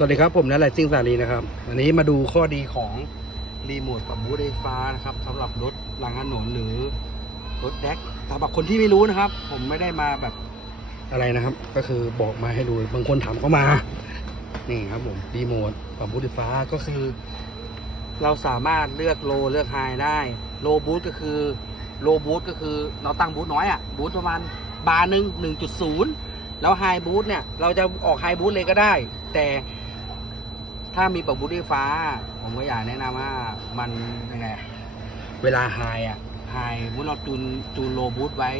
สวัสดีครับผมนัทแหลซิ่งสาลีนะครับวันนี้มาดูข้อดีของรีโมทปรับบูทไฟฟ้านะครับสำหรับรถหลังถนนหรือรถแดกสำหรับคนที่ไม่รู้นะครับ ผมไม่ได้มาแบบอะไรนะครับ ก็คือบอกมาให้ดูบางคนถามเข้ามา นี่ครับผมรีโมทปรับบูทไฟฟ้าก็คือ เราสามารถเลือกโลเลือกไฮได้โลบูทก็คือโลบูทก็คือเราตั้งบูทน้อยอะ่ะบูทประมาณบาร์หนึ่งหนึ่งจุดศูนย์แล้วไฮบูทเนี่ยเราจะออกไฮบูทเลยก็ได้ แต่ ถ้ามีปรับบูทไฟฟ้า ผมก็อยากแนะนำว่ามันยังไงอะเวลาไฮอะไฮบูทเราจูนจูนโลบูทไว้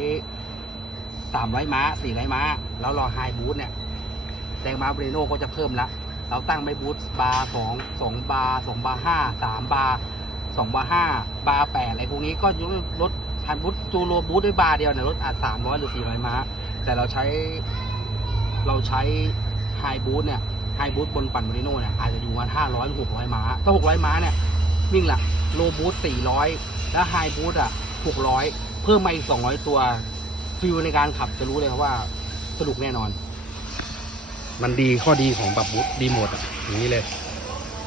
สามร้อยม้าสี่ร้อยม้า แล้วรอไฮบูทเนี่ยแรงม้าเบรโน่ก็จะเพิ่มละเราตั้งไม่บูทบาร์สองสองบาร์สองบาร์ห้าสามบาร์สองบาร์ห้าบาร์แปดอะไรพวกนี้ก็ยกรถพันบูทจูโรบูทด้วยบาร์เดียวเนี่ยรถอาจสามร้อยหรือสี่ร้อยม้า แต่เราใช้เราใช้ไฮบูทเนี่ย ไฮบูทบนปั่นมาริโน่เนี่ยอาจจะอยู่วันห้าร้อยหกร้อยม้า ถ้าหกร้อยม้าเนี่ยวิ่งละโลบูทสี่ร้อยแล้วไฮบูทอะหกร้อยเพิ่มมาอีกสองร้อยตัวฟิลในการขับจะรู้เลยครับว่าสนุกแน่นอน มันดีข้อดีของปรับบูทดีหมดอะอย่างนี้เลย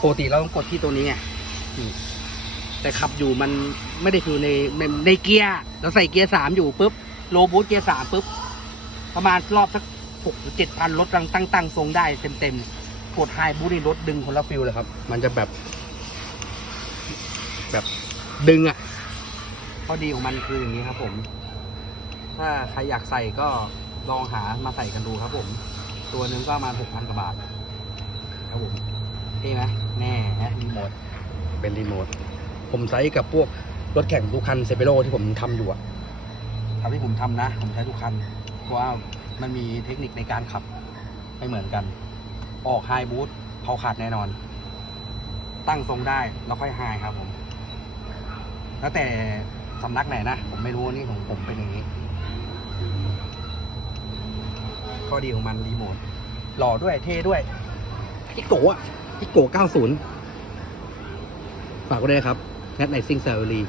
ปกติเราต้องกดที่ตัวนี้ไงแต่ขับอยู่มันไม่ได้ฟิลในในในเกียร์เราใส่เกียร์สามอยู่ปุ๊บโลบูทเกียร์สามปุ๊บประมาณรอบสักหกหรือเจ็ดพันรถตั้งตั้งตั้งทรงได้เต็มเต็ม กดไฮบูทในรถดึงคนละฟิลเลยครับ มันจะแบบ แบบดึงอะข้อดีของมันคืออย่างนี้ครับผม ถ้าใครอยากใส่ก็ลองหามาใส่กันดูครับผม ตัวหนึ่งก็ประมาณหกพันกว่าบาท ครับผมเท่ไหมแน่ฮะรีโมท เป็นรีโมท ผมใช้กับพวกรถแข่งทุกคันเซเปโรที่ผมทำอยู่อะทำที่ผมทำนะ ผมใช้ทุกคัน เพราะว่ามันมีเทคนิคในการขับไม่เหมือนกัน ออกไฮบูทเผาขาดแน่นอน ตั้งทรงได้แล้วค่อยไฮครับผม แล้วแต่สำนักไหนนะ ผมไม่รู้นี่ของผมเป็นอย่างนี้ ข้อดีของมันรีโมทหล่อด้วยเท่ด้วยจิโกะอะจิโกะ90 ฝากไว้ด้วยครับแคทไนซิ่งเซอร์ลี